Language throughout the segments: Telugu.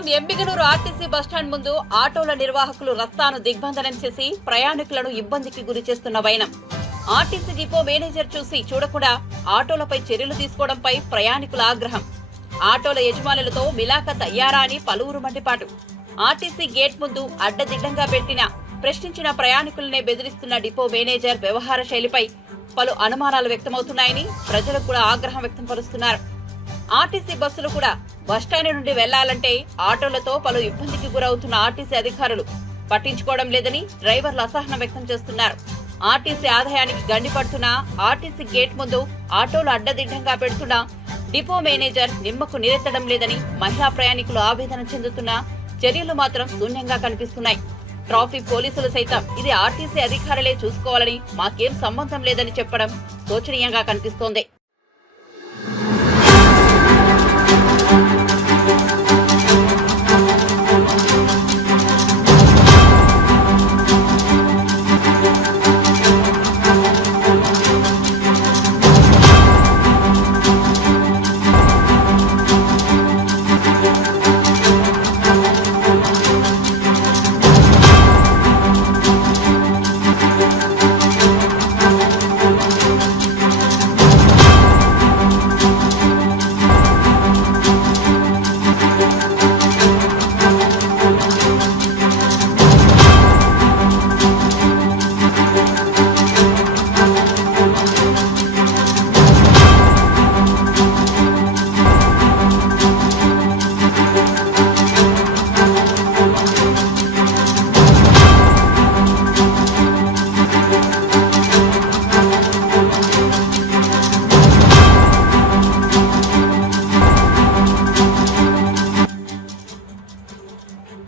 చూస్తున్నాం. ఎంబిగనూరు ఆర్టీసీ బస్టాండ్ ముందు ఆటోల నిర్వాహకులు రస్తాను దిగ్బంధనం చేసి ప్రయాణికులను ఇబ్బందికి గురి చేస్తున్న వైనం. ఆర్టీసీ డిపో మేనేజర్ చూసి చూడకుండా ఆటోలపై చర్యలు తీసుకోవడంపై ప్రయాణికుల ఆగ్రహం. ఆటోల యజమానులతో మిలాఖత్ అయ్యారా అని పలువురు మండిపాటు. ఆర్టీసీ గేట్ ముందు అడ్డదిడ్డంగా ప్రశ్నించిన ప్రయాణికులనే బెదిరిస్తున్న డిపో మేనేజర్ వ్యవహార శైలిపై పలు అనుమానాలు వ్యక్తమవుతున్నాయని ప్రజలు కూడా ఆగ్రహం వ్యక్తం పరుస్తున్నారు. ఆర్టీసీ బస్సులు కూడా బస్టాండ్ నుండి వెళ్లాలంటే ఆటోలతో పలు ఇబ్బందికి గురవుతున్న ఆర్టీసీ అధికారులు పట్టించుకోవడం లేదని డ్రైవర్లు అసహనం వ్యక్తం చేస్తున్నారు. ఆర్టీసీ ఆదాయానికి గండిపడుతున్న ఆర్టీసీ గేట్ ముందు ఆటోలు అడ్డదిడ్డంగా పెడుతున్న డిపో మేనేజర్ నిమ్మకు నీరెత్తడం లేదని మహిళా ప్రయాణికులు ఆవేదన చెందుతున్న చర్యలు మాత్రం శూన్యంగా కనిపిస్తున్నాయి. ట్రాఫిక్ పోలీసులు సైతం ఇది ఆర్టీసీ అధికారులే చూసుకోవాలని, మాకేం సంబంధం లేదని చెప్పడం శోచనీయంగా కనిపిస్తోంది.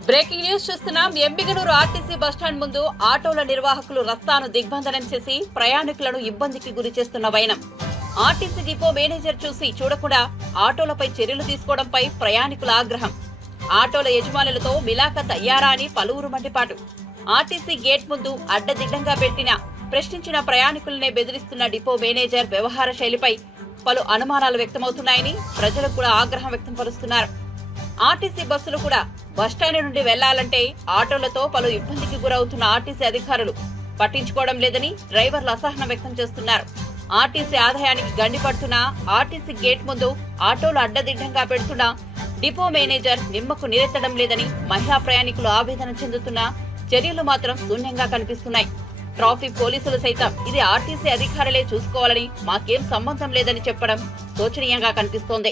బ్రేకింగ్ న్యూస్ చూస్తున్నాం. ఎంబిగనూరు ఆర్టీసీ బస్టాండ్ ముందు ఆటోల నిర్వాహకులు రస్తాను దిగ్బంధనం చేసి ప్రయాణికులను ఇబ్బందికి గురి చేస్తున్న వైనం. ఆర్టీసీ డిపో మేనేజర్ చూసి చూడకుండా ఆటోలపై చర్యలు తీసుకోవడంపై ప్రయాణికుల ఆగ్రహం. ఆటోల యజమానులతో మిలాఖత్ అయ్యారా అని పలువురు మండిపాటు. ఆర్టీసీ గేట్ ముందు అడ్డదిడ్డంగా ప్రశ్నించిన ప్రయాణికులనే బెదిరిస్తున్న డిపో మేనేజర్ వ్యవహార శైలిపై పలు అనుమానాలు వ్యక్తమవుతున్నాయని ప్రజలు కూడా ఆగ్రహం వ్యక్తం పరుస్తున్నారు. ఆర్టీసీ బస్సులు కూడా బస్టాండ్ నుండి వెళ్లాలంటే ఆటోలతో పలు ఇబ్బందికి గురవుతున్న ఆర్టీసీ అధికారులు పట్టించుకోవడం లేదని డ్రైవర్లు అసహనం వ్యక్తం చేస్తున్నారు. ఆర్టీసీ ఆదాయానికి గండిపడుతున్న ఆర్టీసీ గేట్ ముందు ఆటోలు అడ్డదిడ్డంగా పెడుతున్న డిపో మేనేజర్ నిమ్మకు నీరెత్తడం లేదని మహిళా ప్రయాణికులు ఆవేదన చెందుతున్న చర్యలు మాత్రం శూన్యంగా కనిపిస్తున్నాయి. ట్రాఫిక్ పోలీసులు సైతం ఇది ఆర్టీసీ అధికారులే చూసుకోవాలని, మాకేం సంబంధం లేదని చెప్పడం శోచనీయంగా కనిపిస్తోంది.